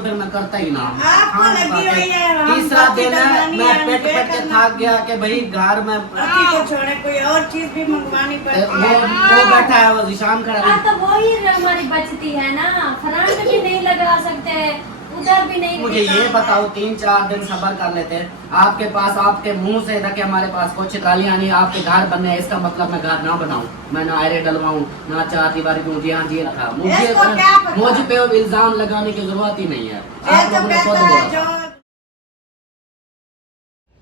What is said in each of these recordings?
फिर मैं करता ही ना। आपको लगी हुई है, हम तीसरा पति दिन करवानी मैं है, पेट ये पेट के करना। थक गया कि भाई घर में पति को छोड़े कोई और चीज भी मंगवानी पड़ती है। वो बैठा है, वो निशान खड़ा है। तो वही हमारी बचती है ना, फ्रंट भी नहीं लगा सकते, उधर भी नहीं। मुझे ये बताओ 3-4 दिन सबर कर लेते, आपके पास आपके मुंह से था कि हमारे पास कुछ गालियाँ नहीं, आपके घर बनने, इसका मतलब मैं घर ना बनाऊं, मैं ना आयरे डलवाऊं, ना चार दीवारी दूं। जी हाँ जी रखा, इसको क्या पता? मुझ पे इल्जाम लगाने की जरूरत ही नहीं है। ये आप तो लोगों ने खुद कहता है बोला। जो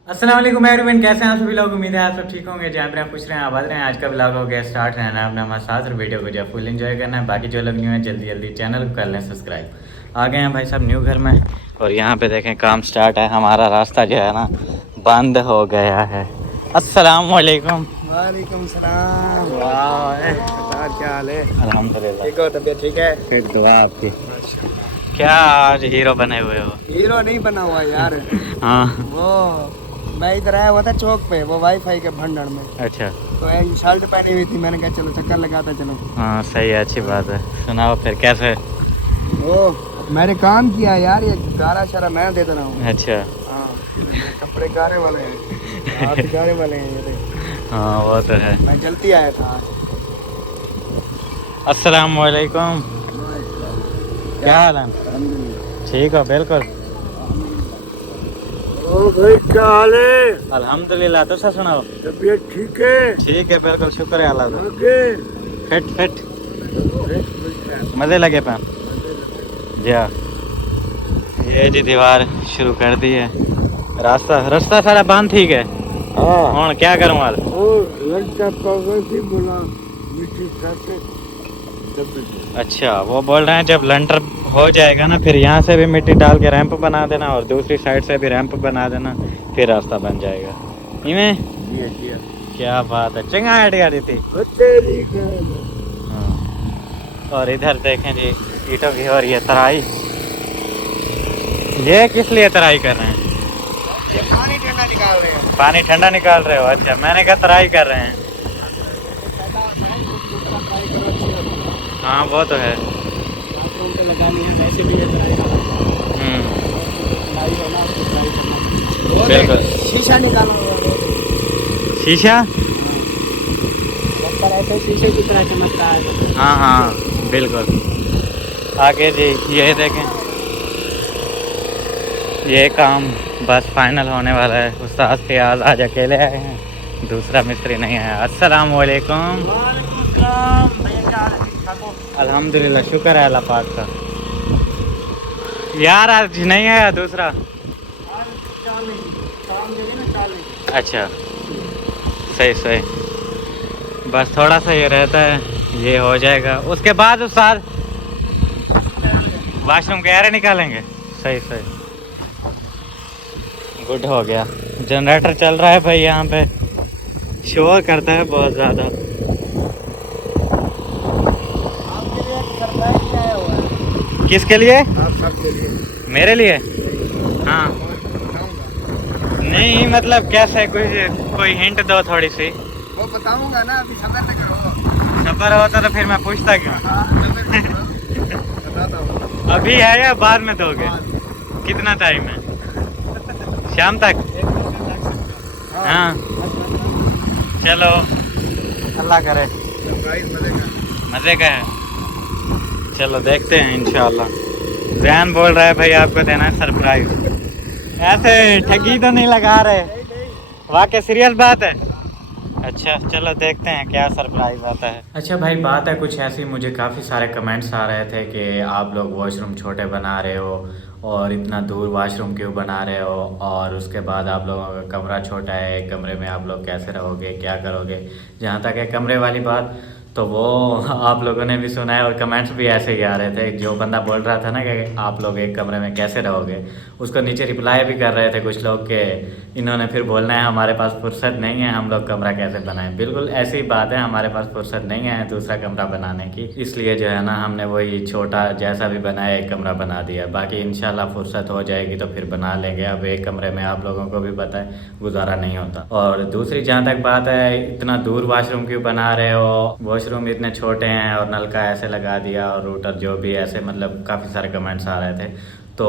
अस्सलाम वालेकुम एवरीवन, कैसे हैं आप सभी लोग। उम्मीद है आप सब ठीक होंगे, जहाँ पर आप खुश रहें आबाद रहें। आज का ब्लॉग हो गया स्टार्ट, रहना है अपना हमारे साथ और वीडियो को जो फुल एंजॉय करना है। बाकी जो लोग न्यू है जल्दी जल्दी चैनल को कर लें सब्सक्राइब। आ गए हैं भाई साहब न्यू घर में और यहाँ पे देखें काम स्टार्ट है। हमारा रास्ता जो है ना बंद हो गया है। अस्सलाम वालेकुम। वालेकुम सलाम। वाह, क्या हाल है? अल्हम्दुलिल्लाह ठीक हो? तबीयत ठीक है? फिर दुआ आपकी। क्या आज हीरो बने हुए हो? हीरो नहीं बना हुआ यार। हाँ वो मैं इधर आया हुआ था चौक पे, वो वाईफाई के भंडार में, अच्छा, तो एक शर्ट पहनी हुई थी, मैंने कहा चलो चक्कर लगाता चलो। हाँ सही है, अच्छी बात है। सुनाओ फिर कैसे? ओ मैंने काम किया यार, ये गारा शारा मैं दे रहा हूँ। अच्छा, हाँ कपड़े गारे वाले हैं, आप गारे वाले हैं ये देख। हाँ वो तो है। मैं जल्दी आया था आज। अस्सलाम वालेकुम, क्या हाल है? ठीक हो? बिल्कुल। ओ भाई क्या हाल है? अल्हम्दुलिल्लाह, तो सा सुनाओ। तबीयत ठीक है? ठीक है बिल्कुल, शुक्र है अल्लाह का। आगे फिट फिट मज़े लगे पे जी। हाँ ये जी दीवार शुरू कर दी है, रास्ता रास्ता सारा बंद ठीक है। हाँ हूँ क्या करूँ यार? ओ लड़का पागल थी बोला मिट्टी खाते। अच्छा, वो बोल रहे हैं जब लंटर हो जाएगा ना फिर यहाँ से भी मिट्टी डाल के रैंप बना देना और दूसरी साइड से भी रैंप बना देना, फिर रास्ता बन जाएगा। इमें क्या बात है, चंगा आइडिया दी थी। हाँ। और इधर देखें जी ईंटों की और ये तराई, ये किस लिए तराई कर रहे हैं? ये पानी ठंडा निकाल रहे हैं। पानी ठंडा निकाल रहे हो? अच्छा, मैंने कहा तराई कर रहे हैं। हाँ वो तो है। बिल्कुल। शीशा निकालना होगा। शीशा? लगता है ऐसे शीशे की तरह चमकता है। हाँ हाँ बिल्कुल। आगे जी ये देखें, ये काम बस फाइनल होने वाला है। उस्ताद फियाज आज अकेले आए हैं, दूसरा मिस्त्री नहीं आया। अस्सलाम वालेकुम। अल्हम्दुलिल्लाह, शुक्र है अल्लाह पाक का। यार आज नहीं आया दूसरा? अच्छा सही सही, बस थोड़ा सा ये रहता है, ये हो जाएगा। उसके बाद उस्ताद वाशरूम के एरे निकालेंगे। सही सही, गुड हो गया। जनरेटर चल रहा है भाई, यहाँ पे शोर करता है बहुत ज़्यादा। आपके लिए एक सरप्राइज आया हुआ है। किसके लिए? आप सबके लिए। मेरे लिए? हाँ बताऊंगा। नहीं मतलब कैसे, कोई हिंट दो थोड़ी सी। वो बताऊंगा ना, अभी सबर से करो। सबर होता तो फिर मैं पूछता क्यों? बताता हूँ। अभी है या बाद में दोगे? कितना टाइम है? शाम तक? हाँ चलो, अल्लाह करे सरप्राइज मजेगा। मज़े का है। चलो देखते हैं इंशाल्लाह। जैन बोल रहा है भाई आपको देना है सरप्राइज। ऐसे ठगी तो नहीं लगा रहे? वाकई सीरियस बात है? अच्छा चलो देखते हैं क्या सरप्राइज आता है। अच्छा भाई बात है कुछ ऐसी, मुझे काफ़ी सारे कमेंट्स आ रहे थे कि आप लोग वॉशरूम छोटे बना रहे हो और इतना दूर वॉशरूम क्यों बना रहे हो, और उसके बाद आप लोगों का कमरा छोटा है, एक कमरे में आप लोग कैसे रहोगे, क्या करोगे। जहाँ तक है कमरे वाली बात, तो वो आप लोगों ने भी सुना है और कमेंट्स भी ऐसे ही आ रहे थे। जो बंदा बोल रहा था ना कि आप लोग एक कमरे में कैसे रहोगे, उसको नीचे रिप्लाई भी कर रहे थे कुछ लोग कि इन्होंने फिर बोलना है हमारे पास फुर्सत नहीं है, हम लोग कमरा कैसे बनाएं। बिल्कुल ऐसी बात है, हमारे पास फुर्सत नहीं है दूसरा कमरा बनाने की, इसलिए जो है ना हमने वही छोटा जैसा भी बनाया एक कमरा बना दिया। बाकी इंशाल्लाह फुर्सत हो जाएगी तो फिर बना लेंगे। अब एक कमरे में आप लोगों को भी पता है गुजारा नहीं होता। और दूसरी जहाँ तक बात है, इतना दूर वाशरूम क्यों बना रहे हो, वॉशरूम इतने छोटे हैं और नलका ऐसे लगा दिया और रूटर जो भी ऐसे, मतलब काफ़ी सारे कमेंट्स आ रहे थे। तो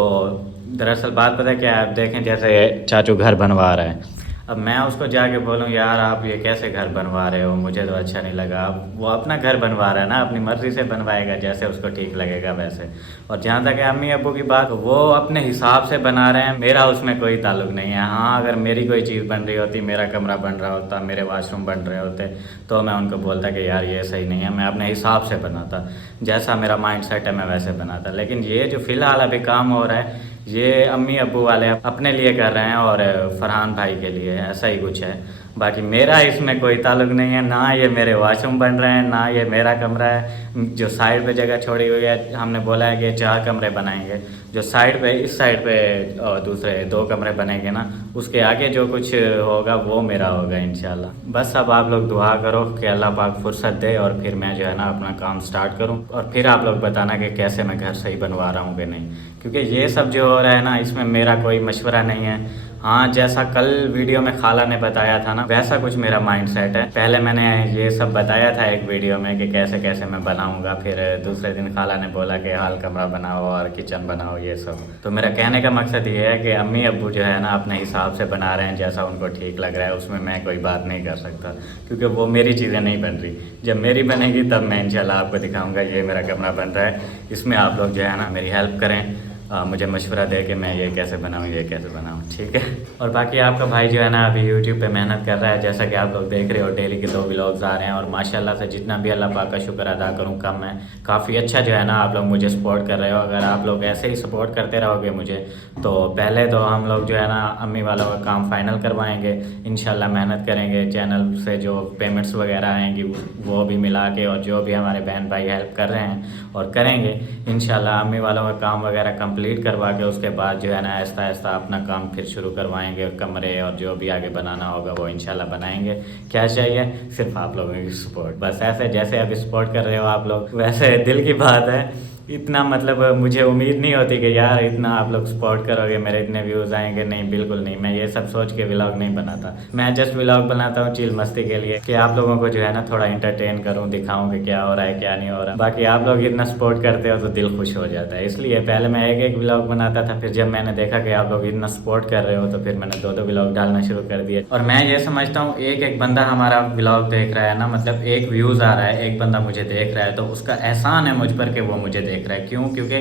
दरअसल बात पता है क्या है, आप देखें जैसे चाचू घर बनवा रहा है, अब मैं उसको जाके बोलूँ यार आप ये कैसे घर बनवा रहे हो, मुझे तो अच्छा नहीं लगा। अब वो अपना घर बनवा रहा है ना, अपनी मर्ज़ी से बनवाएगा, जैसे उसको ठीक लगेगा वैसे। और जहाँ तक है अम्मी अब्बू की बात, वो अपने हिसाब से बना रहे हैं, मेरा उसमें कोई ताल्लुक नहीं है। हाँ, अगर मेरी कोई चीज़ बन रही होती, मेरा कमरा बन रहा होता, मेरे वाशरूम बन रहे होते, तो मैं उनको बोलता कि यार ये सही नहीं है, मैं अपने हिसाब से बनाता, जैसा मेरा माइंड सेट है मैं वैसे बनाता। लेकिन ये जो फ़िलहाल अभी काम हो रहा है, ये अम्मी अब्बू वाले अपने लिए कर रहे हैं और फरहान भाई के लिए, ऐसा ही कुछ है। बाकी मेरा इसमें कोई ताल्लुक नहीं है, ना ये मेरे वाशरूम बन रहे हैं, ना ये मेरा कमरा है। जो साइड पे जगह छोड़ी हुई है, हमने बोला है कि 4 कमरे बनाएंगे, जो साइड पे इस साइड पे और दूसरे 2 कमरे बनेंगे ना, उसके आगे जो कुछ होगा वो मेरा होगा इंशाल्लाह। बस अब आप लोग दुआ करो कि अल्लाह पाक फुर्सत दे और फिर मैं जो है ना अपना काम स्टार्ट करूं, और फिर आप लोग बताना कि कैसे मैं घर सही बनवा रहा हूँ कि नहीं। क्योंकि ये सब जो हो रहा है ना, इसमें मेरा कोई मशवरा नहीं है। हाँ, जैसा कल वीडियो में खाला ने बताया था ना, वैसा कुछ मेरा माइंड सेट है। पहले मैंने ये सब बताया था एक वीडियो में कि कैसे कैसे मैं बनाऊंगा, फिर दूसरे दिन खाला ने बोला कि हाल कमरा बनाओ और किचन बनाओ, ये सब। तो मेरा कहने का मकसद ये है कि अम्मी अब्बू जो है ना अपने हिसाब से बना रहे हैं, जैसा उनको ठीक लग रहा है, उसमें मैं कोई बात नहीं कर सकता, क्योंकि वो मेरी चीज़ें नहीं बन रही। जब मेरी बनेगी तब मैं इंशाल्लाह आपको दिखाऊँगा ये मेरा कमरा बन रहा है। इसमें आप लोग जो है ना मेरी हेल्प करें, मुझे मशवरा दे कि मैं ये कैसे बनाऊँ, ये कैसे बनाऊँ, ठीक है। और बाकी आपका भाई जो है ना अभी यूट्यूब पे मेहनत कर रहा है, जैसा कि आप लोग देख रहे हो, डेली के 2 व्लॉग्स आ रहे हैं। और माशाल्लाह से जितना भी अल्लाह पाक का शुक्र अदा करूँ कम है। काफ़ी अच्छा जो है ना आप लोग मुझे सपोर्ट कर रहे हो। अगर आप लोग ऐसे ही सपोर्ट करते रहोगे मुझे, तो पहले तो हम लोग जो है ना अम्मी वालों का काम फाइनल करवाएँगे, इंशाल्लाह मेहनत करेंगे, चैनल से जो पेमेंट्स वगैरह आएँगी वो भी मिला के, और जो भी हमारे बहन भाई हेल्प कर रहे हैं और करेंगे इंशाल्लाह अम्मी वालों का काम वगैरह कंप्लीट करवा के, उसके बाद जो है ना आहिस्ता आहिस्ता अपना काम फिर शुरू करवाएंगे। कमरे और जो भी आगे बनाना होगा वो इंशाल्लाह बनाएंगे। क्या चाहिए, सिर्फ आप लोगों की सपोर्ट, बस। ऐसे जैसे अभी सपोर्ट कर रहे हो आप लोग, वैसे दिल की बात है, इतना मतलब मुझे उम्मीद नहीं होती कि यार इतना आप लोग सपोर्ट करोगे, मेरे इतने व्यूज़ आएंगे, नहीं बिल्कुल नहीं। मैं ये सब सोच के व्लॉग नहीं बनाता, मैं जस्ट व्लॉग बनाता हूँ चिल मस्ती के लिए, कि आप लोगों को जो है ना थोड़ा इंटरटेन करूँ, दिखाऊँ कि क्या हो रहा है क्या नहीं हो रहा। बाकी आप लोग इतना सपोर्ट करते हो तो दिल खुश हो जाता है। इसलिए पहले मैं एक व्लॉग बनाता था, फिर जब मैंने देखा कि आप लोग इतना सपोर्ट कर रहे हो तो फिर मैंने 2 व्लॉग डालना शुरू कर दिए। और मैं ये समझता हूँ एक बंदा हमारा व्लॉग देख रहा है ना, मतलब 1 व्यूज़ आ रहा है, एक बंदा मुझे देख रहा है, तो उसका एहसान है मुझ पर कि वो मुझे देख रहा है। क्यों? क्योंकि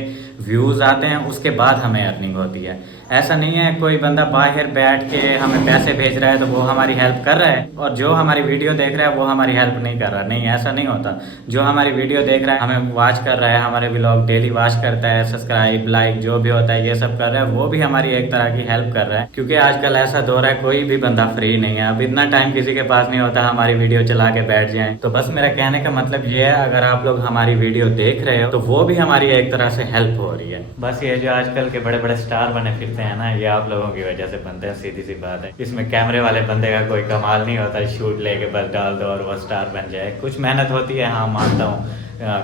व्यूज़ आते हैं, उसके बाद हमें अर्निंग होती है। ऐसा नहीं है कोई बंदा बाहर बैठ के हमें पैसे भेज रहा है तो वो हमारी हेल्प कर रहा है, और जो हमारी वीडियो देख रहा है वो हमारी हेल्प नहीं कर रहा। नहीं, ऐसा नहीं होता। जो हमारी वीडियो देख रहा है, हमें वॉच कर रहा है, हमारे व्लॉग डेली वॉच करता है, सब्सक्राइब लाइक जो भी होता है ये सब कर रहा है, वो भी हमारी एक तरह की हेल्प कर रहा है। क्योंकि आजकल ऐसा दौर है, कोई भी बंदा फ्री नहीं है। अब इतना टाइम किसी के पास नहीं होता हमारी वीडियो चला के बैठ जाए। तो बस मेरा कहने का मतलब ये है, अगर आप लोग हमारी वीडियो देख रहे हो तो वो भी हमारी एक तरह से हेल्प हो रही है। बस ये जो आजकल के बड़े बड़े स्टार बने फिरते हैं ना, ये आप लोगों की वजह से बनते हैं, सीधी सी बात है। इसमें कैमरे वाले बंदे का कोई कमाल नहीं होता, शूट लेके बस डाल दो और वो स्टार बन जाए। कुछ मेहनत होती है, हाँ मानता हूँ,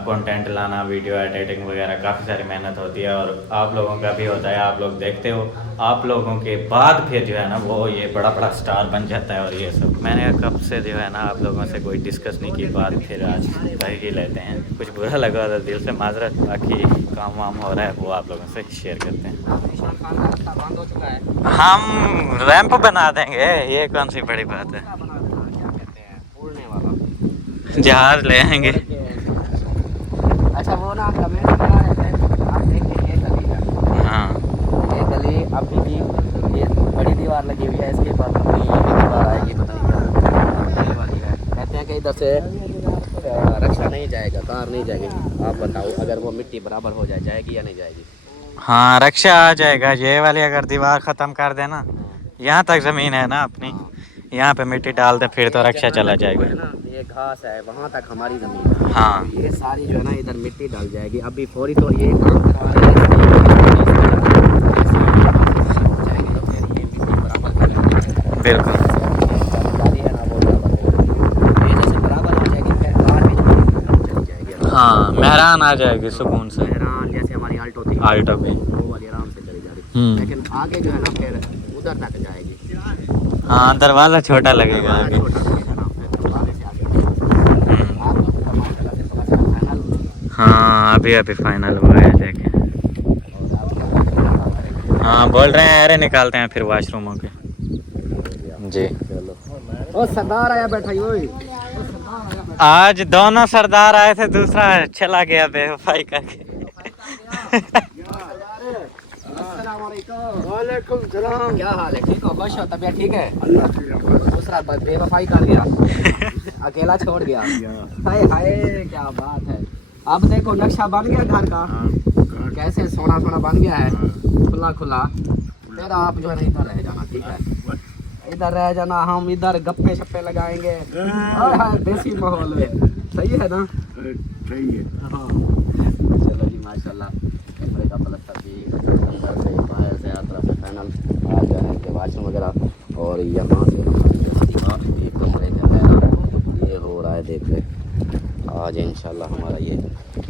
कंटेंट लाना, वीडियो एडिटिंग वगैरह काफ़ी सारी मेहनत होती है, और आप लोगों का भी होता है, आप लोग देखते हो। आप लोगों के बाद फिर जो है ना वो ये बड़ा बड़ा स्टार बन जाता है। और ये सब मैंने कब से जो है ना आप लोगों से कोई डिस्कस नहीं की बात, फिर आज कर ही लेते हैं। कुछ बुरा लगा था दिल से माजरत, बाकी काम वाम हो रहा है वो आप लोगों से शेयर करते हैं। हम रैंप बना देंगे, ये कौन सी बड़ी बात है, जहाज ले आएंगे। अच्छा वो ना कमेंट में आ रहे थे, आप देखिए ये गली है। हाँ, ये गली अभी भी ये बड़ी दीवार लगी हुई है, इसके बाद अपनी ये दीवार आएगी, पता नहीं क्या वाली है। कहते हैं कि इधर से रक्षा नहीं जाएगा, कार नहीं जाएगी। आप बताओ अगर वो मिट्टी बराबर हो जाएगी या नहीं जाएगी? हाँ रक्षा आ जाएगा। ये वाली अगर दीवार ख़त्म कर देना, यहाँ तक ज़मीन है ना अपनी, यहाँ पे मिट्टी डाल दे फिर तो रक्षा चला जाएगा। ये घास है, वहाँ तक हमारी ज़मीन है। हाँ, ये सारी जो है ना इधर मिट्टी डाल जाएगी। अभी फौरी तो ये काम करवा रहे हैं, बिल्कुल हाँ, मेहरान आ जाएगी सुकून से। जैसे हमारी आल्टो थी, आल्टो भी वो वाली आराम से चली जा रही, लेकिन आगे जो है ना फिर उधर तक जाएगी। हाँ, दरवाज़ा छोटा लगेगा आगे। हाँ, अभी फाइनल हुआ है, देखें। हाँ बोल रहे हैं अरे निकालते हैं फिर वॉशरूमों के। जी चलो ओ सरदार आया बैठा ओए। आज दोनों सरदार आए थे, दूसरा चला गया बेवफाई करके। वालेकुम सलाम। क्या हाल है? ठीक हो? खुश हो? तबीयत ठीक है? अल्लाह की रहमत। दूसरा बेवफाई कर गया, अकेला छोड़ गया। हाय हाय क्या बात है। अब देखो नक्शा बन गया घर का, कैसे सोना सोना बन गया है, खुला खुला। फिर आप जो है ना इधर रह जाना, ठीक है? इधर रह जाना, हम इधर गप्पे शप्पे लगाएंगे। हाँ देसी माहौल में, सही है ना? सही है। हाँ चलो जी माशाल्लाह। कमरे का प्लास्टर भी अंदर से बाहर से हर तरफ से पैनल आ गया है कि वॉशरूम वगैरह। और यहाँ से हमारी दीवार भी कमरे के अंदर ये हो रहा है, देख रहे आज इंशाल्लाह हमारा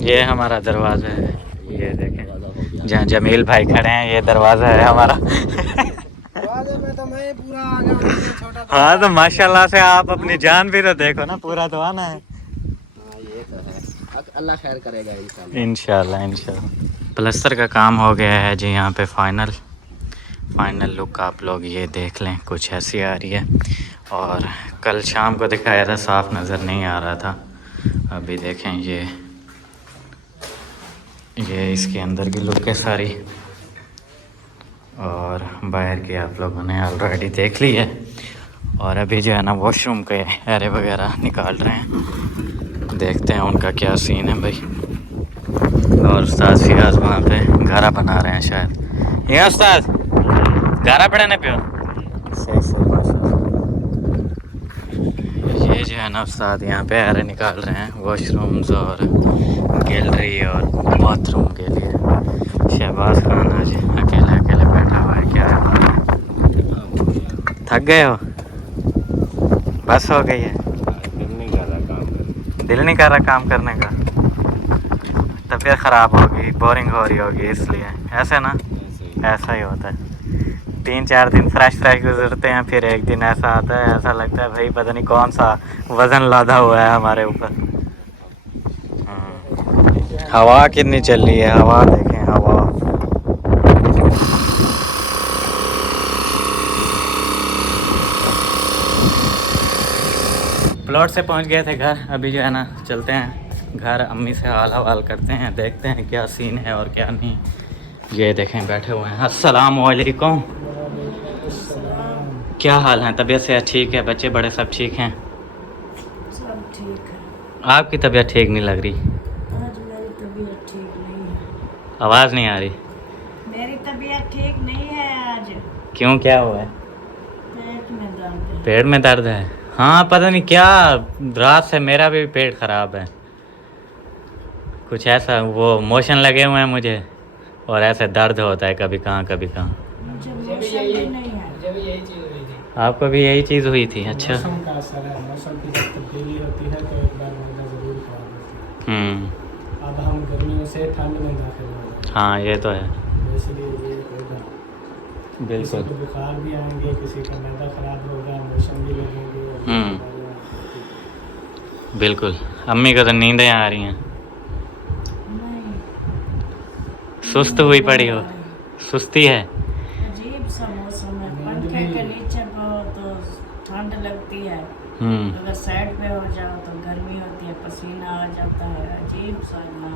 ये हमारा दरवाज़ा है, ये देखें जहाँ जमील भाई खड़े हैं, ये दरवाज़ा है हमारा। में तो मैं पूरा आ गया, छोटा हाँ तो माशाल्लाह से आप अपनी जान भी तो देखो ना, पूरा तो आना है। हाँ ये तो है, अल्लाह खैर करेगा इंशाल्लाह। इंशाल्लाह इंशाल्लाह। प्लस्तर का काम हो गया है जी यहाँ पे फाइनल लुक आप लोग ये देख लें, कुछ ऐसी आ रही है। और कल शाम को दिखाया था, साफ़ नज़र नहीं आ रहा था। अभी देखें ये इसके अंदर की लुक है सारी, और बाहर की आप लोगों ने ऑलरेडी देख ली है। और अभी जो है ना वॉशरूम के एरे वगैरह निकाल रहे हैं, देखते हैं उनका क्या सीन है भाई। और उस्ताद फियाज वहाँ पे गारा बना रहे हैं शायद। ये उस्ताद गारा पड़ाने पे हो? ये जो है ना उस्ताद यहाँ पे एरे निकाल रहे हैं वॉशरूम्स और गैलरी और बाथरूम के लिए। शहबाज खान आज अकेले अकेले बैठा हुआ है, क्या थक गए हो? बस हो गई है? दिल नहीं कर रहा काम करने का, तबीयत ख़राब होगी, बोरिंग हो रही होगी, इसलिए ऐसे ना, ऐसा ही होता है। 3-4 दिन फ्रेश गुजरते हैं, फिर एक दिन ऐसा आता है, ऐसा लगता है भाई पता नहीं कौन सा वज़न लादा हुआ है हमारे ऊपर। हवा कितनी चल रही है, हवा देखें, हवा। प्लॉट से पहुंच गए थे घर, अभी जो है ना चलते हैं घर, अम्मी से हाल हवाल करते हैं, देखते हैं क्या सीन है और क्या नहीं। ये देखें बैठे हुए हैं। अस्सलाम वालेकुम, क्या हाल है? तबीयत से ठीक है? बच्चे बड़े सब ठीक हैं? सब ठीक है। आपकी तबीयत ठीक नहीं लग रही, आज मेरी तबीयत ठीक नहीं है। आवाज़ नहीं आ रही। मेरी तबीयत ठीक नहीं है आज। क्यों, क्या हुआ है? पेट में दर्द है। पेट में दर्द है? हाँ पता नहीं क्या, रात से मेरा भी पेट ख़राब है, कुछ ऐसा, वो मोशन लगे हुए हैं मुझे, और ऐसे दर्द होता है कभी कहाँ कभी कहाँ। मुझे मोशन भी नहीं है। आपको भी यही चीज़ हुई थी? अच्छा। मौसम का असर है, मौसम की जब तब्दीली होती है तो एक बार मैदा ज़रूर खराब होती है। अब हम गर्मियों से ठंड में दाखिल हो रहे हैं। हाँ ये तो है, इसलिए ये होगा। किसी बिल्कुल। को बुखार भी आएंगे, किसी का मैदा ख़राब होगा, मौसम भी लगेंगे। बिल्कुल। अम्मी को तो नींदें आ रही हैं, नहीं, सुस्त हुई पड़ी हो, सुस्ती है। अजीब सा मौसम है। पंखे के नीचे बहुत ठंड लगती है, अगर साइड पे हो जाओ तो गर्मी होती है, पसीना आ जाता है, अजीब सा ना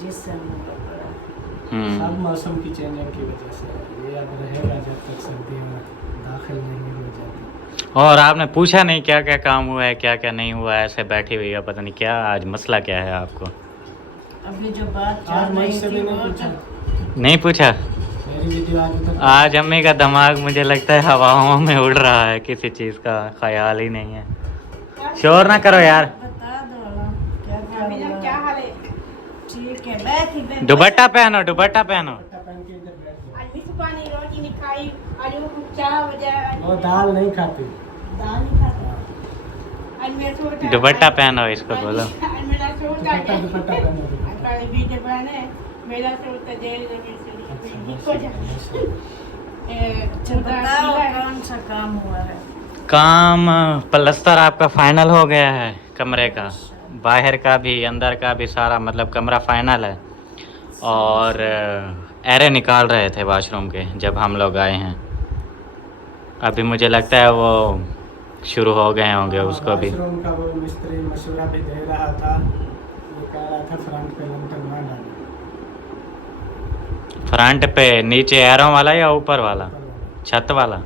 जिससे सब मौसम की चेंजिंग की वजह से ये अब रहेगा जब तक सर्दियाँ दाखिल नहीं हो जाती। और आपने पूछा नहीं क्या क्या काम हुआ है, क्या क्या नहीं हुआ है? ऐसे बैठी हुई है, पता नहीं क्या आज मसला क्या है आपको? अभी जो बात आज चल रही मुझसे थी भी नहीं वो पूछा। नहीं पूछा? मेरी वीडियो आज तक आज अम्मी का दिमाग मुझे लगता है हवाओं में उड़ रहा है, किसी चीज़ का ख्याल ही नहीं है। शोर ना करो यार। बता दो ना क्या हाल है? ठीक है, बैठ। दुपट्टा पहनो, दुपट्टा पहनो। पहन के इधर बैठ जाओ। आज भी सुबह नहीं रोटी नहीं खाई, आलू को क्या वजह? वो दाल नहीं खाती। दाल नहीं खाता। आज मैं सोचा दुपट्टा पहनो, इसको बोलो। आज मेरा सोचा दुपट्टा पहनो, दुपट्टा। आज वीडियो बनाने मेरा सोचा जेल में से निकल जा। बताओ कौन सा काम हुआ है? काम प्लस्तर आपका फाइनल हो गया है कमरे का, बाहर का भी अंदर का भी सारा, मतलब कमरा फाइनल है। और एरे निकाल रहे थे वॉशरूम के जब हम लोग आए हैं। अभी मुझे लगता है वो शुरू हो गए होंगे उसको भी। वॉशरूम का वो मिस्त्री मशवरा भी दे रहा था, वो कह रहा था फ्रंट पे लंटर ना डालें, फ्रंट पे नीचे एरो वाला या ऊपर वाला, ऊपर वाला। छत वाला? वो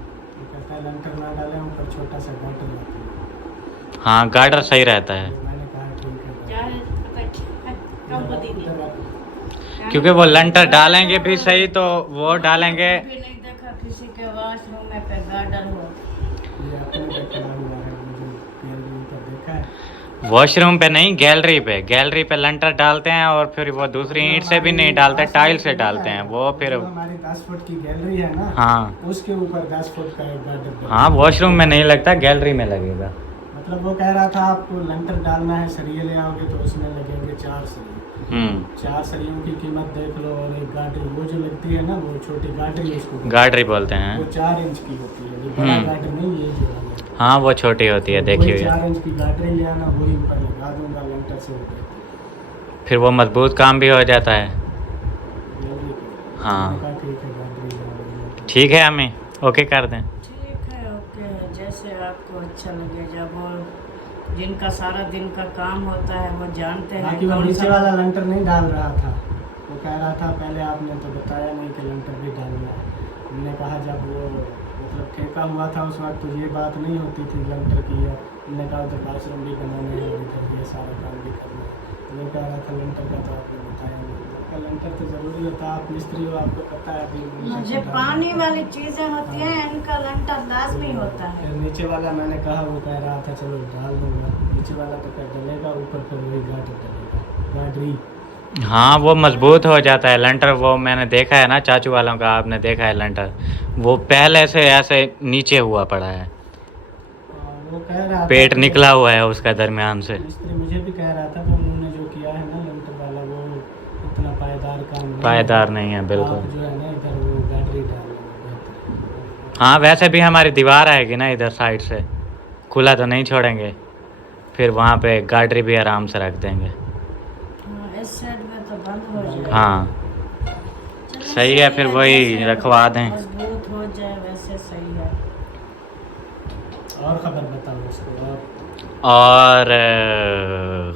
कहता है लंटर ना डालें, ऊपर छोटा सा गाटर रहता है। हाँ गार्डर सही रहता है, तो मैंने कहा ठीक है। क्या है, पता है, कम होती नहीं। क्योंकि वो लंटर डालेंगे भी सही तो वो डालेंगे। कभी नहीं देखा किसी के वॉशरूम में पे गार्डर हो। ये अपने पे खड़ा हुआ है, मुझे गैलरी पर देखा है। वॉशरूम पे नहीं, गैलरी पे। गैलरी पे लंटर डालते हैं और फिर वो दूसरी ईंट से भी नहीं डालते, टाइल से डालते हैं वो फिर। जो हमारी 10 फुट की गैलरी है ना, हाँ उसके ऊपर 10 फुट का एक गार्डर। हाँ, वॉशरूम में नहीं लगता, गैलरी में लगेगा। मतलब वो कह रहा था आपको लंटर डालना है, सरिये ले आओगे तो उसमें लगेंगे 4 सरिये। 4 सरियों की कीमत देख लो, और एक गार्डरी वो जो लगती है ना, वो छोटी गार्डरी उसको गार्डरी बोलते हैं। वो 4 इंच की होती है, ये बड़ा गार्डर नहीं, ये जो है हाँ वो छोटी होती है, देखी हुई है। 4 इंच की गार्डरी ले आना, वही ऊपर लगा दूंगा लंटर से ऊपर। फिर वो मजबूत काम भी हो जाता है। गैलरी के। हाँ। मैंने कहा ठीक है, गार्डरी ले आओगे। ठीक है, हमें ओके कर दें। ठीक है, ओके है, जैसे आपको अच्छा लगे। जब वो जिनका सारा दिन का काम होता है वो जानते हैं बाकी वो कौन नीचे सा। वाला लंटर नहीं डाल रहा था, वो कह रहा था पहले आपने तो बताया नहीं कि लंटर भी डालना है। हमने कहा जब वो मतलब ठेका हुआ था उस वक्त तो ये बात नहीं होती थी लंटर की, है हमने कहा उधर बाथरूम भी बनाने हैं और इधर ये सारा काम भी करना है। तो वो कह रहा था लंटर का तो आपने बताया नहीं। तो लंटर तो ज़रूरी होता है, आप मिस्त्री हो, आपको पता है अभी। मुझे पानी वाली चीजें होती हैं, इनका लंटर लाजमी होता है। फिर नीचे वाला मैंने कहा, वो कह रहा था चलो डाल दूंगा, नीचे वाला तो फिर डलेगा, ऊपर फिर वही गार्डर डलेगा, गार्डरी। हाँ वो मजबूत हो जाता है लंटर। वो मैंने देखा है ना चाचू वालों का, आपने देखा है लंटर, वो पहले से ऐसे नीचे हुआ पड़ा है, और वो कह रहा था पेट कि- निकला हुआ है उसका दरमियान से। मिस्त्री मुझे भी कह रहा था कि उन्होंने जो किया है ना लंटर वाला, वो इतना पायदार काम नहीं है। पायदार नहीं है आप बिल्कुल। जो है ना इधर वो गार्डरी डाल बेहतर। हाँ वैसे भी हमारी दीवार आएगी ना इधर साइड से, खुला तो नहीं छोड़ेंगे, फिर वहाँ पे गार्डरी भी आराम से रख देंगे। हाँ, इस साइड में तो बंद हो जाए। हाँ चलो, सही है, फिर वही जैसे रखवा दें। मजबूत हो जाए वैसे सही है। और खबर बताओ उसको। और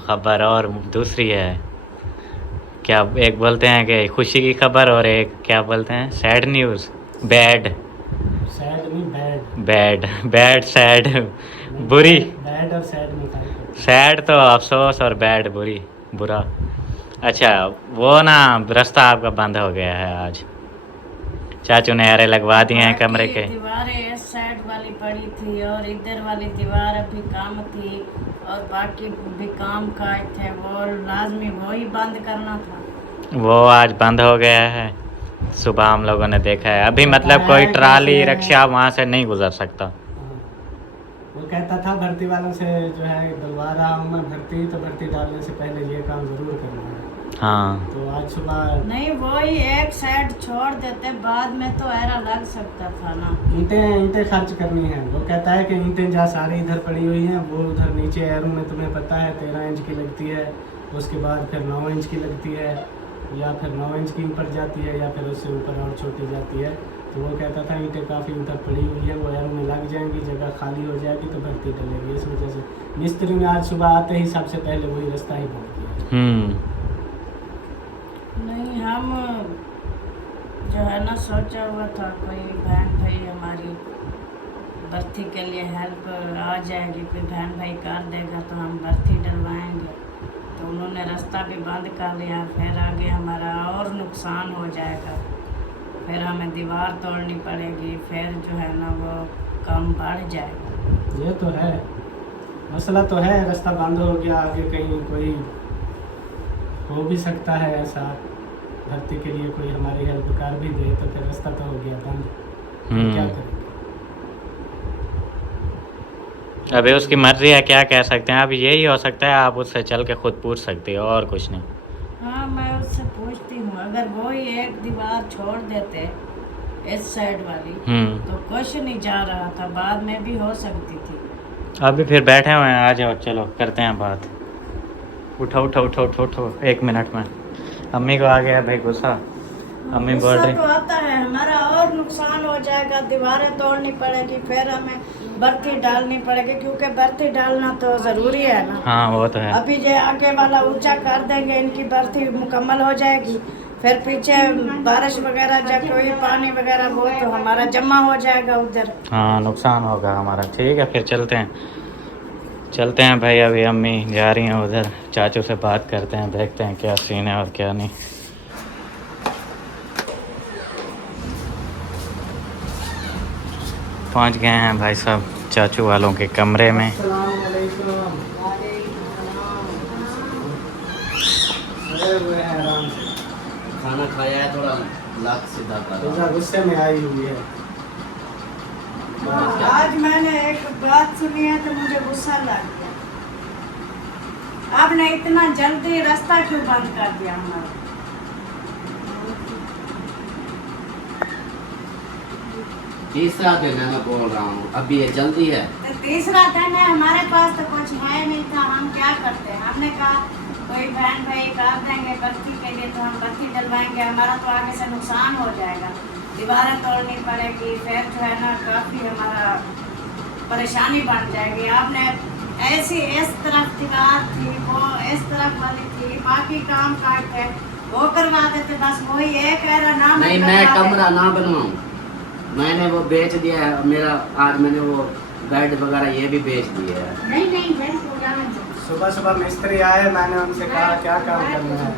खबर और दूसरी है क्या, एक बोलते हैं कि खुशी की खबर और एक क्या बोलते हैं सैड न्यूज़, बैड। सैड नहीं, बैड। बैड बैड सैड बुरी। बैड और सैड में फर्क होता है। सैड तो अफसोस और बैड बुरी, बुरा। अच्छा वो ना रास्ता आपका बंद हो गया है आज, चाचू ने अरे लगवा दिए हैं कमरे बाकी के। दीवारें इस साइड वाली पड़ी थी और इधर वाली दीवार अभी काम थी, और बाकी भी काम का थे, वो लाजमी वही बंद करना था। वो आज बंद हो गया है, सुबह हम लोगों ने देखा है। अभी मतलब कोई ट्राली रिक्शा वहाँ से नहीं गुजर सकता। हाँ। वो कहता था भर्ती वालों से जो है डलवा रहा हूँ मैं भर्ती, तो भर्ती डालने से पहले ये काम ज़रूर करना है। हाँ तो आज सुबह नहीं, वही एक साइड छोड़ देते, बाद में तो एरा लग सकता था ना। ईंटें खर्च करनी है। वो कहता है कि ईंटें जहाँ सारी इधर पड़ी हुई हैं, वो उधर नीचे एरू में तुम्हें पता है 13 इंच की लगती है, उसके बाद फिर 9 इंच की लगती है, या फिर 9 इंच की ऊपर जाती है, या फिर उससे ऊपर और छोटी जाती है। तो वो कहता था ईंटें काफ़ी उधर पड़ी हुई है, वो एरू में लग जाएंगी, जगह खाली हो जाएगी तो भर्ती डलेगी। इस वजह से मिस्त्री ने आज सुबह आते ही सबसे पहले वही रास्ता ही बंद किया। नहीं, हम जो है ना सोचा हुआ था कोई बहन भाई हमारी बर्ती के लिए हेल्प आ जाएगी, कोई बहन भाई कर देगा तो हम बर्ती डलवाएंगे। तो उन्होंने रास्ता भी बंद कर लिया, फिर आगे हमारा और नुकसान हो जाएगा, फिर हमें दीवार तोड़नी पड़ेगी, फिर जो है ना वो काम बढ़ जाएगा। ये तो है, मसला तो है, रास्ता बंद हो गया, आगे कहीं कोई हो भी सकता है ऐसा, भर्ती के लिए कोई हमारी हेल्प कर भी दे, तो फिर रास्ता तो हो गया बंद, क्या करेंगे। अभी उसकी मर्जी है, क्या कह सकते हैं। अब यही हो सकता है, आप उससे चल के खुद पूछ सकती हो और कुछ नहीं। हाँ, मैं उससे पूछती हूँ, अगर वो ही एक दीवार छोड़ देते इस साइड वाली तो कुछ नहीं जा रहा था, बाद में भी हो सकती थी। अभी फिर बैठे हुए हैं, आ जाओ चलो करते हैं बात। उठो उठो उठो उठो उठो, 1 मिनट में। अम्मी को आ गया भाई गुस्सा, अम्मी बोल गुस्सा रही तो आता है, हमारा और नुकसान हो जाएगा, दीवारें तोड़नी पड़ेगी, फिर हमें बर्ती डालनी पड़ेगी, क्योंकि बर्ती डालना तो जरूरी है ना। हाँ वो तो है। अभी जो आगे वाला ऊंचा कर देंगे, इनकी बर्ती मुकम्मल हो जाएगी, फिर पीछे बारिश वगैरह जब कोई पानी वगैरह हो तो हमारा जमा हो जाएगा उधर। हाँ नुकसान होगा हमारा। ठीक है फिर चलते हैं भाई। अभी अम्मी जा रही हैं उधर, चाचू से बात करते हैं, देखते हैं क्या सीन है और क्या नहीं। पहुंच गए हैं भाई साहब चाचू वालों के कमरे में। खाना खाया है, थोड़ा लाख सीधा कर। गुस्से में आई हुई है। आज मैंने एक बात सुनी है तो मुझे गुस्सा लग गया। आपने इतना जल्दी रास्ता क्यों बंद कर दिया हमारा? तीसरा दिन है, मैं बोल रहा हूँ, अभी ये जल्दी है। तो तीसरा दिन है, हमारे पास तो कुछ है नहीं था, हम क्या करते? हमने कहा कोई बहन भाई कर देंगे बत्ती के लिए, तो हम बत्ती डलवाएंगे, हमारा तो आगे से नुकसान हो जाएगा, दीवारें तोड़नी पड़ेगी, फिर जो है ना काफ़ी हमारा परेशानी बन जाएगी। आपने ऐसी इस तरफ दीवार थी, वो इस तरफ वाली थी, बाकी काम काट के वो करवा देते, बस वही एक एरा ना। नहीं, मैं कमरा ना बनवाऊँ, मैंने वो बेच दिया है मेरा। आज मैंने वो बेड वगैरह ये भी बेच दिया है। नहीं सुबह सुबह मिस्त्री आए, मैंने उनसे कहा क्या काम करना है।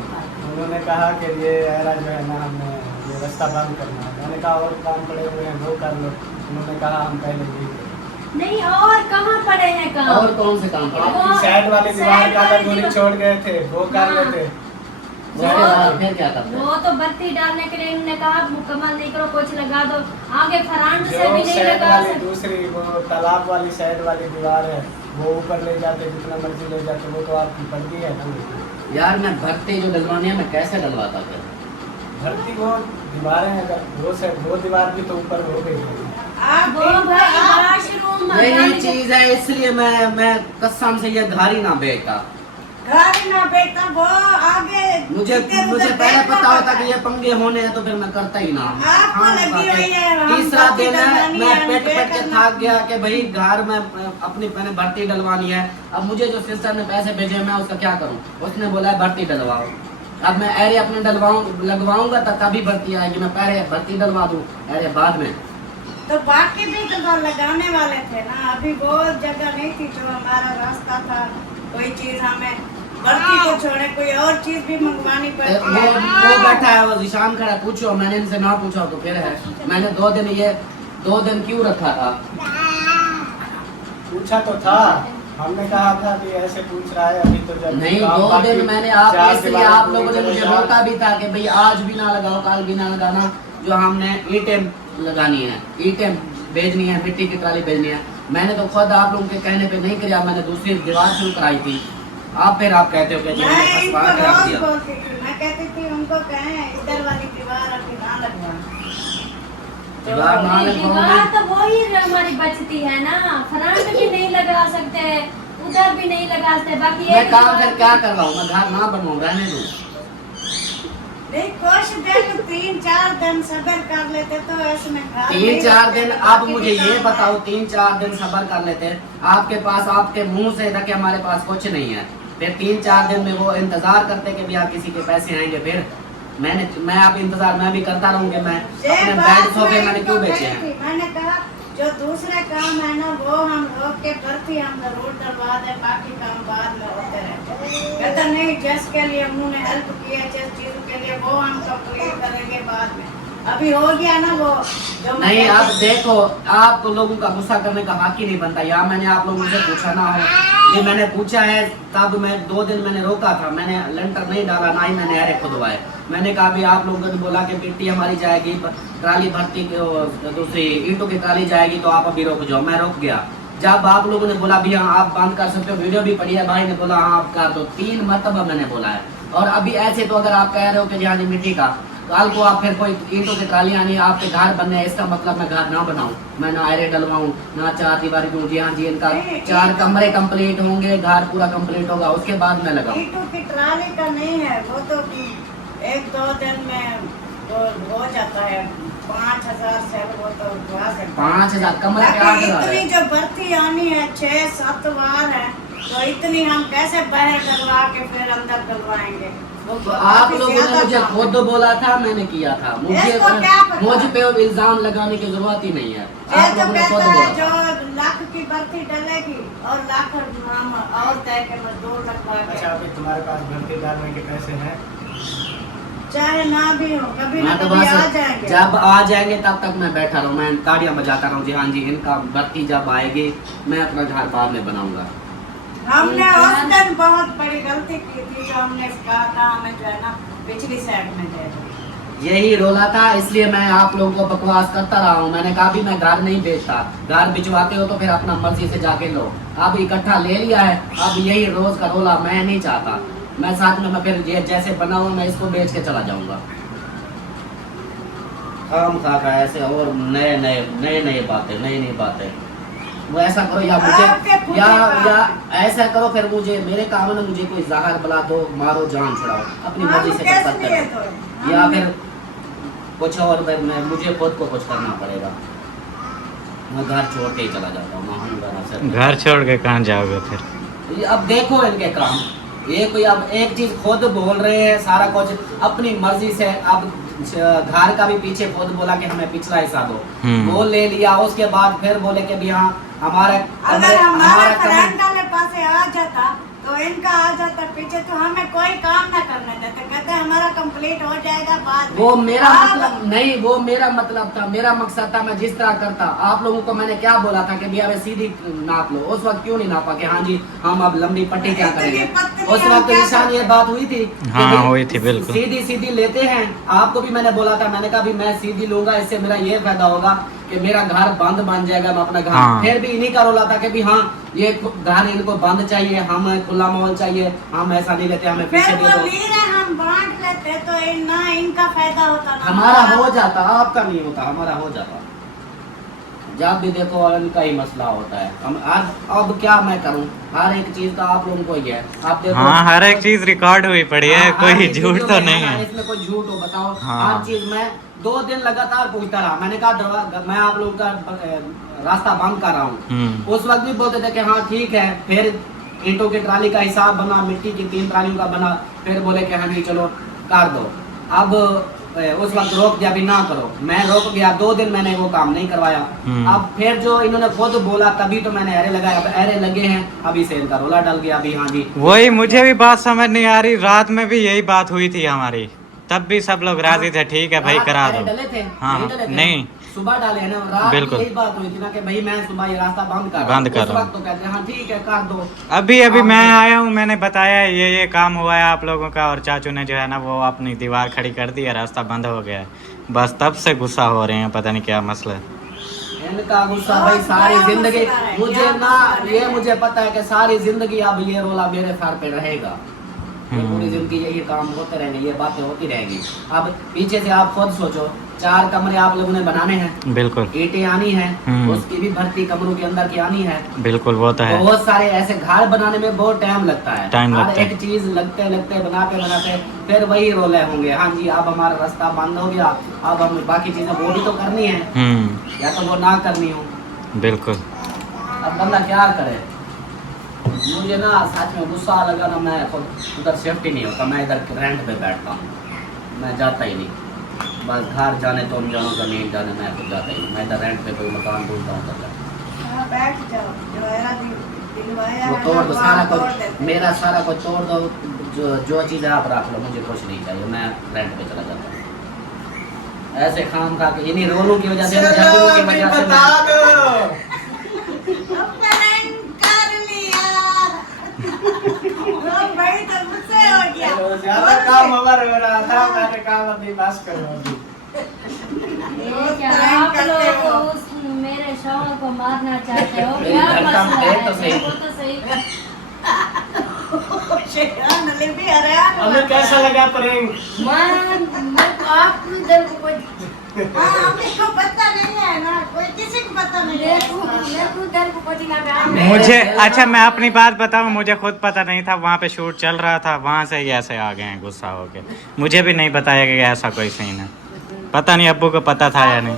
उन्होंने कहा कि ये एरा जो है ना, हमें ये रास्ता बंद करना है। मैंने कहा और काम पड़े हुए हैं वो कर लो। उन्होंने कहा हम पहले नहीं, और कहाँ पड़े हैं काम? और कौन से काम पड़े? वो साइड वाली दीवार का साइड गोली वाली छोड़ गए थे, वो कर हाँ। लेते। फिर क्या करते? वो तो बत्ती डालने के लिए उन्होंने कहा मुकम्मल नहीं करो, कुछ लगा दो आगे फरांड से जो भी नहीं साइड लगा वाली सकते। दूसरी वो तालाब वाली साइड वाली दीवार है, वो ऊपर ले जाते, जितना मर्जी ले जाते, वो तो आपकी पड़ती है ना। यार मैं भर्ती जो डलवानी है, मैं कैसे डलवाता फिर? भर्ती वो दीवारें अगर वो दीवार भी तो ऊपर हो गई है। आप वो भाई वॉशरूम यही चीज है, इसलिए मैं कसम से ये घर ही ना बेचता। घर ना बेटा, वो आगे मुझे पहले पता होता कि ये पंगे होने हैं तो फिर मैं करता ही ना। आपको लगी हुई है, हम तीसरा भर्ती दिन है, डलवानी मैं है, पेट मुझे पेट के करना। थक गया कि भाई घर में अपनी मैंने भर्ती डलवानी है। अब मुझे जो सिस्टर ने पैसे भेजे, मैं उसका क्या करूं? उसने बोला है भर्ती डलवाओ। अब मैं एरे अपने लगवाऊंगा तभी भर्ती आएगी। मैं पहले भर्ती डलवा दूं, एरे बाद में। तो बाकी भी तो लगाने वाले थे ना, अभी वो जगह नहीं थी जो हमारा रास्ता था। कोई चीज हमें भर्ती को छोड़े कोई और चीज भी मंगवानी पड़ती है। वो बैठा है, वो निशान खड़ा है, पूछो। मैंने इनसे ना पूछा तो फिर है। मैंने 2 दिन क्यों रखा था? पूछा तो था, हमने कहा था कि ऐसे पूछ रहा है अभी तो जब नहीं, 2 दिन मैंने इसलिए आप लोगों ने मुझे रोका भी था कि भाई आज भी ना लगाओ, कल भी ना लगाना। जो हमने ईंटें लगानी है, ईंटें भेजनी है, मिट्टी की ट्राली भेजनी है, मैंने तो खुद आप लोगों के कहने पे नहीं किया। मैंने दूसरी दीवार शुरू कराई थी। आप कहते हो कि मैं इनको रोज बोलती थी, मैं कहती थी उनको कहें इधर वाली दीवार अभी ना लगवाना। दीवार ना दीवार तो वो ही हमारी बचती है ना, फ्रंट भी नहीं लगा सकते, उधर भी नहीं लगा सकते, बाकी मैं एक काम दीवार- फिर क्या करवाऊँ? मैं घर ना बनवाऊँ, रहने दूँ। नहीं, कुछ दिन 3-4 दिन सब्र कर लेते तो इसमें घर 3-4 दिन। नहीं अब बाकी मुझे भी ये काम बताओ, 3-4 दिन सब्र कर लेते हैं। आपके पास आपके मुंह से था कि हमारे पास कुछ नहीं है, फिर 3-4 दिन में वो इंतजार करते कि भी आप किसी के पैसे आएंगे। फिर मैं आप इंतजार मैं भी करता रहूँगा। मैं ये अपने बात बेड सोफे मैं मैंने इनको क्यों बेचे कही हैं? थी, मैंने कहा जो दूसरे काम है ना वो हम रोक के भर्ती हम जरूर डलवा दे, बाकी काम बाद में होते रहते। कहता नहीं, जिसके लिए उन्होंने हेल्प की है, जिस चीज के लिए, वो हम कंप्लीट करेंगे बाद में। अभी हो गया ना वो जो मैं नहीं, आप कहती- देखो, आप तो लोगों का गुस्सा करने का हक ही नहीं बनता। या मैंने आप लोगों से पूछा ना हो, ये मैंने पूछा है तब मैं 2 दिन मैंने रोका था। मैंने लेंटर नहीं डाला, ना ही मैंने एरे खुदवाए। मैंने कहा भी आप लोगों ने बोला कि मिट्टी हमारी जाएगी, ट्राली भर्ती दूसरी ईंटों की ट्राली जाएगी, तो आप अभी रुक जाओ। मैं रुक गया। जब आप लोगों ने बोला भी हाँ आप बंद कर सकते हो, वीडियो भी पड़ी है, भाई ने बोला हाँ आप कर दो, 3 मरतबा मैंने बोला है। और अभी ऐसे तो अगर आप कह रहे हो कि हाँ जी मिट्टी का, कल को आप फिर कोई ईंटों की ट्राली आनी, आपके घर बनने, इसका मतलब मैं घर ना बनाऊं, मैं ना आयरे डलवाऊं, ना 4 दीवारी दूं। जी हाँ जी, इनका 4 कमरे कंप्लीट होंगे, घर पूरा कंप्लीट होगा, उसके बाद मैं लगाऊं। ईंटों की ट्राली का नहीं है, वो तो 1-2 दिन में तो हो जाता है 5,000 से वो तो जा सकता है। 5,000 कमरे पे 8,000 इतनी है। जो भर्ती आनी है 6-7 बार है, तो इतनी हम कैसे बाहर डलवा के फिर अंदर डलवाएंगे? वो तो आप काफी लोगों ने ज्यादा मुझे काम खुद बोला था, मैंने किया था। इसको क्या पता? मुझ पे इल्जाम लगाने की जरूरत ही नहीं है। ये आप जो लोगों ने खुद कहता है बोला जो था। लाख की भर्ती डलेगी और लाख और तय के मजदूर लगवा अच्छा, के, अभी तुम्हारे पास भर्ती डालने के पैसे हैं? चाहे ना भी हो, कभी ना मैं तो कभी आ बस जाएंगे। जब आ जाएंगे तब तक मैं बैठा रहूँ, मैं ताड़ियां बजाता रहूँ जी हाँ जी इनका भर्ती जब आएगी मैं अपना घर बाद में बनाऊंगा। हमने उस दिन बहुत बड़ी गलती की थी, जो हमने कहा था हमें जो है ना पिछली साइड में दे दो। यही रोला था, इसलिए मैं आप लोगों को बकवास करता रहा हूँ। मैंने कहा भी मैं घर नहीं बेचता, घर बिचवाते हो तो फिर अपना मर्जी से जाके लो। अब इकट्ठा ले लिया है, अब यही रोज का रोला मैं नहीं चाहता। मैं साथ में मैं फिर ये जैसे बना हुआ मैं इसको बेच के चला जाऊंगा। काम खा का ऐसे और नए नए बातें वो ऐसा करो या आपके मुझे खुद या के काम। ऐसा करो फिर मुझे मेरे काम में मुझे कोई जहर बुला दो, मारो, जान छुड़ाओ, अपनी हम मर्जी से कैसे करते लिए रहो। तो या हम फिर कुछ और मुझे खुद को कुछ करना पड़ेगा। मैं घर छोड़ के ही चला जाता हूँ, मैं हूँ घर से। घर छोड़ के कहाँ जाओगे फिर? अब देखो इनके काम, ये कोई अब एक चीज खुद बोल रहे हैं सारा कुछ अपनी मर्जी से। अब घर का भी पीछे खुद बोला कि हमें पिछला हिस्सा दो, वो ले लिया। उसके बाद फिर बोले कि भी हाँ हमारे अगर हमारा कमरे फ्रेंड वाले पास आ जाता तो इनका आ जाता पीछे, तो हमें कोई काम ना करने देते, कहते हमारा कंप्लीट हो जाएगा बाद में। वो मेरा अब मतलब नहीं, वो मेरा मतलब था, मेरा मकसद था मैं जिस तरह करता। आप लोगों को मैंने क्या बोला था कि भैया सीधी नाप लो। उस वक्त क्यों नहीं नापा कि हाँ जी हम अब लंबी पट्टी क्या इतनी करेंगे? पतली उस हम वक्त क्या निशान ये बात हुई थी कि हाँ, भी हुई थी, बिल्कुल। सीधी लेते हैं। आपको भी मैंने बोला था, मैंने कहा भी मैं सीधी लूंगा, इससे मेरा ये फायदा होगा कि मेरा घर बंद बन जाएगा, मैं अपना घर। हाँ। फिर भी इन्हीं का रोला था कि भी हाँ ये घर इनको बंद चाहिए, हम खुला माहौल चाहिए, हम ऐसा नहीं लेते, हमें फिर पीछे वो दे दो। लीरे हम बांट लेते तो ना इनका फायदा होता ना हमारा हो जाता, आपका नहीं होता, हमारा हो जाता। जब भी देखो इनका ही मसला होता है। हम आज अब क्या मैं करूं, हर एक चीज का आप लोगों को ही है। आप देखो हाँ, हर एक चीज रिकॉर्ड हुई पड़ी है, हाँ, हर कोई एक झूठ वीडियो तो में नहीं ना, है। इसमें कोई झूठ हो बताओ। हाँ। हर चीज मैं 2 दिन लगातार पूछता रहा। मैंने कहा मैं आप लोगों का रास्ता बंद कर रहा हूँ। उस वक्त भी बोलते थे कि हाँ ठीक है। फिर ईंटों की ट्राली का हिसाब बना, मिट्टी की 3 ट्रालियों का बना, फिर बोले कि हाँ जी चलो कर दो। अब उस वक्त रोक दिया भी ना करो, मैं रोक गया। 2 दिन मैंने वो काम नहीं करवाया। अब फिर जो इन्होंने खुद बोला तभी तो मैंने एरे लगाया। अब एरे लगे हैं, अभी से इनका रोला डल गया। अभी हाँ जी वही मुझे भी बात समझ नहीं आ रही। रात में भी यही बात हुई थी हमारी, तब भी सब लोग राजी थे, ठीक है भाई रात करा एरे दो। डले थे? हाँ, नहीं डले थे? नहीं। सुबह डाले हैं ना, रात बिल्कुल। यही बात हुई थी ना कि भाई मैं सुबह ये रास्ता बंद कर बंद कर उस रहा हूँ। वक्त तो कहते हैं हाँ ठीक है कर दो। अभी आप मैं लोग- आया हूँ, मैंने बताया ये काम हुआ है आप लोगों का, और चाचू ने जो है ना वो अपनी दीवार खड़ी कर दी है, रास्ता बंद हो गया है। बस तब से गुस्सा हो रहे हैं, पता नहीं क्या मसला है। इनका गुस्सा भाई सारी बड़ा जिंदगी मसला है, मुझे क्या ना मसला नहीं ये है। मुझे पता है कि सारी जिंदगी अब ये रोला मेरे सर पे रहेगा। ये पूरी जिंदगी यही काम होते रहेंगे, ये बातें होती रहेंगी। अब पीछे से आप खुद सोचो, 4 कमरे आप लोगों ने बनाने हैं, बिल्कुल ईंटें आनी है, उसकी भी भर्ती कमरों के अंदर की आनी है। बिल्कुल, वो तो है। बहुत सारे ऐसे घर बनाने में बहुत टाइम लगता है। टाइम हर लगता है। एक चीज लगते लगते बनाते फिर वही रोले होंगे। हाँ जी अब हमारा रास्ता बंद हो गया, अब हम बाकी चीजें वो भी तो करनी है, या तो वो ना करनी हो। बिल्कुल। अब बंदा क्या करे। मुझे ना सच में गुस्सा लगा ना, मैं खुद उधर सेफ्टी नहीं होता, मैं इधर रेंट पे बैठता हूँ, मैं जाता ही नहीं। बस घर जाने तो हम जाऊँ, जमीन जाने मैं खुद जाता ही नहीं। मैं इधर रेंट पे कोई मकान ढूंढता हूँ तब हाँ, बैठ जाओ, जो है दिलवाया वो है तोड़ ना, दो, वो सारा आप तोड़ कुछ देते। मेरा सारा कुछ तोड़ दो। जो चीज़ आप रख लो, मुझे कुछ नहीं चाहिए, मैं रेंट पे चला जाता हूँ। ऐसे खाम खा के इन्हीं रोलों की वजह से, झगड़ों की वजह से मैं- भाई तो मुझसे हो गया। ज्यादा काम हमारा हो रहा था, मैंने काम अभी बस करो अभी। ये क्या आप लोग को उस मेरे शौहर को मारना चाहते हो? मेरी क्या धड़कन मसला देख है? तो सही। देखो तो सही। शेरान अली भी हैरान हुआ। हमें कैसा लगा प्रेम? आप इधर को कोई हाँ, हमें को पता नहीं है ना, कोई किसी को पता नहीं है। उधर को कोई लगा मुझे अच्छा मैं अपनी बात बताऊं, मुझे खुद पता नहीं था, वहाँ पे शूट चल रहा था, वहाँ से ही ऐसे आ गए हैं गुस्सा हो के। मुझे भी नहीं बताया कि ऐसा कोई सीन है। पता नहीं अब्बू को पता था या नहीं।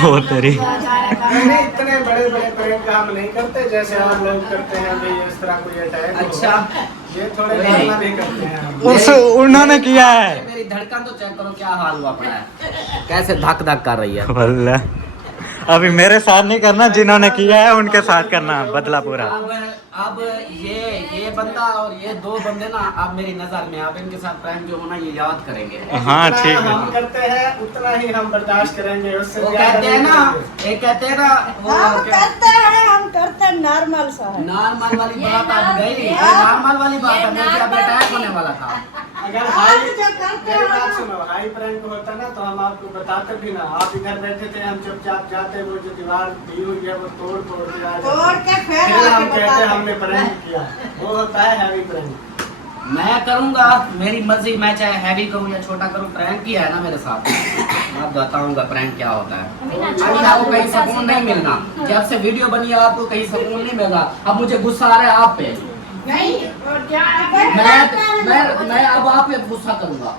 वो तेरी नहीं, इतने बड़े बड़े प्रैंक हम नहीं करते जैसे आप लोग करते हैं अभी इस तरह कोई अटैक। अच्छा, ये थोड़े नॉर्मल भी करते हैं हम। उन्होंने किया है। मेरी धड़कन तो चेक करो क्या हाल हुआ पड़ा है, कैसे धक धक कर रही है। वल्ला अभी मेरे साथ नहीं करना, जिन्होंने किया है उनके साथ करना बदला पूरा। अब ये बंदा और ये दो बंदे ना अब मेरी नजर में, आप इनके साथ प्रैंक जो होना ये याद करेंगे। हाँ जितना ठीक है। हम करते हैं उतना ही हम बर्दाश्त करेंगे, उससे वो ज्यादा कहते हैं नहीं ना, करेंगे। एक कहते हैं ना वो हम करते हैं नॉर्मल सा है। नॉर्मल वाली ये बात अब गई, ये ये नॉर्मल वाली बात ये है, मेरे अब normal अटैक होने वाला था। अगर हाई मेरी बात सुनो, हाई प्रैंक होता ना तो हम आपको बताते भी ना। आप इधर बैठे थे, हम चुपचाप जाते, वो जो दीवार दी हुई है वो तोड़ के आ जाते। फिर हम कहते हमने प्रैंक किया, वो होता है हैवी प्रैंक। मैं करूंगा मेरी मर्जी, मैं चाहे हैवी करूं या छोटा करूं, प्रैंक किया है ना मेरे साथ, मैं बताऊंगा प्रैंक क्या होता है। अभी आपको कहीं सुकून नहीं मिलना, जब से वीडियो बनी है आपको कहीं सुकून नहीं मिलना। अब मुझे गुस्सा आ रहा है आप पे, मैं अब आप पे गुस्सा करूंगा।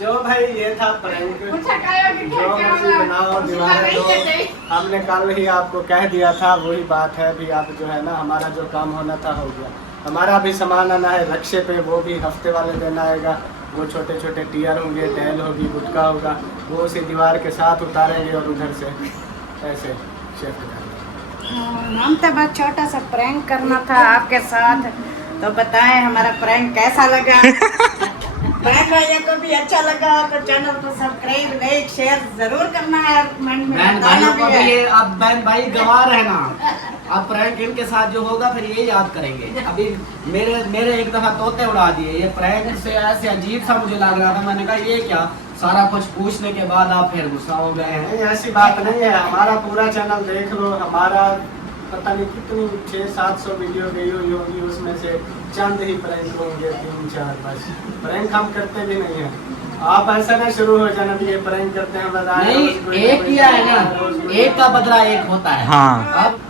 जो भाई ये था प्रैंक, जो मर्जी बनाओ दीवारें दो, हमने कल ही आपको कह दिया था, वही बात है। अभी आप जो है ना, हमारा जो काम होना था हो गया। हमारा भी सामान आना है रक्शे पे, वो भी हफ्ते वाले दिन आएगा। वो छोटे छोटे टीयर होंगे, टैल होगी, गुटका होगा, वो उसी दीवार के साथ उतारेंगे और उधर से ऐसे शिफ्ट करेंगे। हम तो बस छोटा सा प्रैंक करना था आपके साथ, तो बताएं हमारा प्रैंक कैसा लगा। प्रैंक ये को भी अच्छा लगा तो चैनल को सब्सक्राइब, लाइक, शेयर जरूर करना है। कमेंट में बहन बताना भाइयों को भी भी है। ये अब बहन भाई गवाह रहना, अब प्रैंक इनके साथ जो होगा फिर ये याद करेंगे। अभी मेरे एक दफा तोते उड़ा दिए, ये प्रैंक से ऐसे अजीब सा मुझे लग रहा था। मैंने कहा ये क्या, सारा कुछ पूछने के बाद आप फिर गुस्सा हो गए हैं। नहीं, ऐसी बात नहीं है। हमारा पूरा चैनल देख लो, हमारा पता नहीं कितनी 600-700 वीडियो गई हुई होगी, उसमें से चंद ही प्रैंक होंगे, 3-4 बस। प्रैंक हम करते भी नहीं हैं। आप ऐसा ना शुरू हो जाना भी ये प्रैंक करते हैं बताएं। नहीं, एक किया है ना, एक का बदला एक होता है। हाँ। अब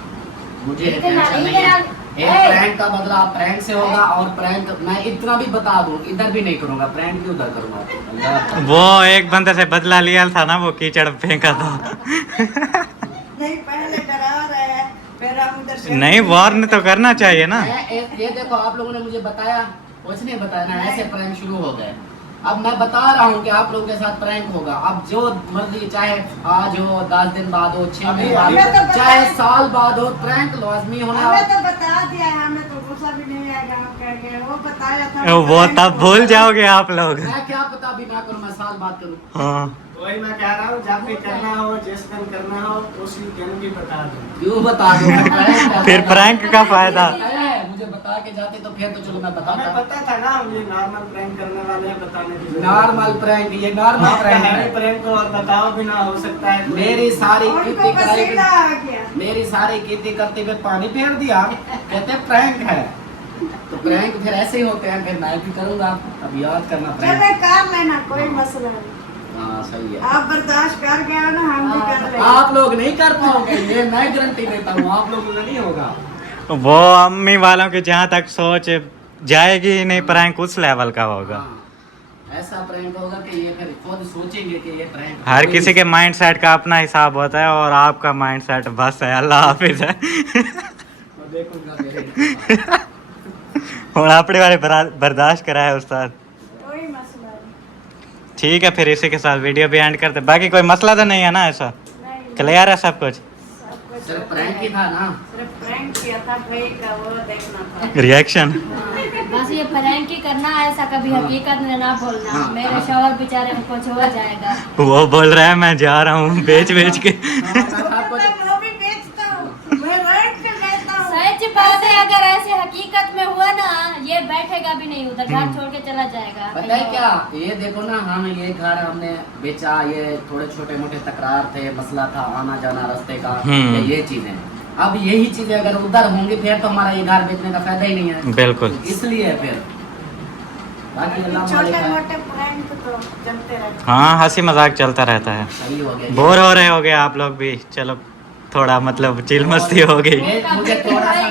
मुझे टेंशन नहीं है, एक प्रैंक का बदला प्रैंक से होगा। और प्रैंक मैं इतना भी बता दूं, इधर भी नहीं करूंगा प्रैंक, भी उधर करूंगा। वो एक बंदे से बदला लिया था ना, वो कीचड़ फेंका था। नहीं, पहले डरा रहे हैं, फिर हम उधर से नहीं, वार्न तो करना चाहिए ना। ये देखो आप लोगों ने मुझे बताया, कुछ नहीं बताया ना, ऐसे प्रैंक शुरू हो गए। अब मैं बता रहा हूँ कि आप लोगों के साथ प्रैंक होगा। अब जो मर्जी, चाहे आज हो, 10 दिन बाद हो, 6 महीने बाद हमें तो हो, पता चाहे है। साल बाद हो, प्रैंक लाजमी होना। हमें तो बता दिया है, हमें तो गुस्सा भी नहीं आएगा। हम कहेंगे वो बताया था, वो तब भूल जाओगे आप लोग। मैं क्या पता अभी मैं करूँ, मैं साल बाद करूँ। हाँ। वही मैं कह रहा हूँ, जब भी करना हो, जिस दिन करना हो, उसी दिन भी बता दो। क्यों बता दो? फिर प्रैंक का फायदा। मुझे बता के जाते तो फिर तो चलो मैं हमें बताता। पता था ना, हम ये नॉर्मल प्रैंक करने वाले हैं, बताने की नॉर्मल प्रैंक, ये नॉर्मल प्रैंक है। प्रैंक को और बताओ भी ना, हो सकता है मेरी सारी उनको कीर्ति कराई, पसीना आ गया। मेरी सारी कीर्ति करते हुए पानी फेर दिया, कहते प्रैंक है। तो प्रैंक फिर ऐसे ही होते हैं, फिर मैं भी करूंगा। अब याद करना प्रैंक। चले कर लेना, कोई मसला नहीं। हाँ सही है। आप बर्दाश्त कर गए हो ना, हम भी कर लेंगे। आप लोग नहीं कर पाओगे, ये मैं गारंटी देता हूँ, आप लोगों को नहीं होगा। वो अम्मी वालों की जहाँ तक सोच जाएगी नहीं, प्रैंक उस लेवल का होगा। हाँ, ऐसा प्रैंक होगा कि ये फिर खुद सोचेंगे कि ये प्रैंक। हर किसी के माइंड सेट का अपना हिसाब होता है, और आपका माइंड सेट बस है, अल्लाह हाफिज है। देखूंगा मेरे। और अपने वाले बर्दाश्त कराए उस्ताद। कोई मसला नहीं। ठीक है, फिर इसी के साथ वीडियो भी एंड करते। बाकी कोई मसला तो नहीं है ना, ऐसा नहीं, क्लियर है सब कुछ? सब कुछ सिर्फ प्रैंक ही था ना। सिर्फ प्रैंक किया था, भाई का वो देखना था। रिएक्शन। बस ये प्रैंक ही करना है, ऐसा कभी हकीकत में ना बोलना। हाँ, मेरे हाँ। शौहर बेचारे को कुछ हो जाएगा। वो बोल रहा है मैं जा रहा हूँ बेच बेच के। मैं वो भी बेचता हूँ, मैं रेंट पे बेचता हूँ। सच बात है, अगर ऐसे हकीकत में हुआ ना, ये बैठेगा भी नहीं उधर, घर छोड़ के चला जाएगा। पता है क्या, ये देखो ना, हम ये घर हमने बेचा, ये थोड़े छोटे मोटे तकरार थे, मसला था आना जाना रास्ते का, ये चीजें। अब यही चीजें अगर उधर होंगी फिर तो हमारा ये घर बेचने का फायदा ही नहीं है। बिल्कुल। इसलिए फिर बाकी अल्लाह मालिक छोटे है। मोटे प्रैंक तो चलते रहते हैं। हाँ, हंसी मजाक चलता रहता है। सही हो गया। बोर हो रहे होगे आप लोग भी, चलो थोड़ा मतलब चिल मस्ती हो गई। मुझे थोड़ा सा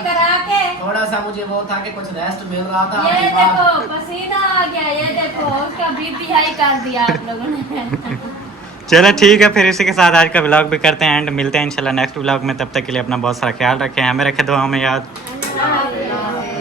थोड़ा सा मुझे वो था कि कुछ रेस्ट मिल रहा था। ये अभी बाद- देखो पसीना आ गया, ये देखो उसका बीपी हाई कर दिया आप लोगों ने। चलो ठीक है, फिर इसी के साथ आज का व्लॉग भी करते हैं एंड मिलते हैं इंशाल्लाह नेक्स्ट व्लॉग में। तब तक के लिए अपना बहुत सारा ख्याल रखें, हमें रखें दुआ में याद। अल्लाह हाफ़िज़।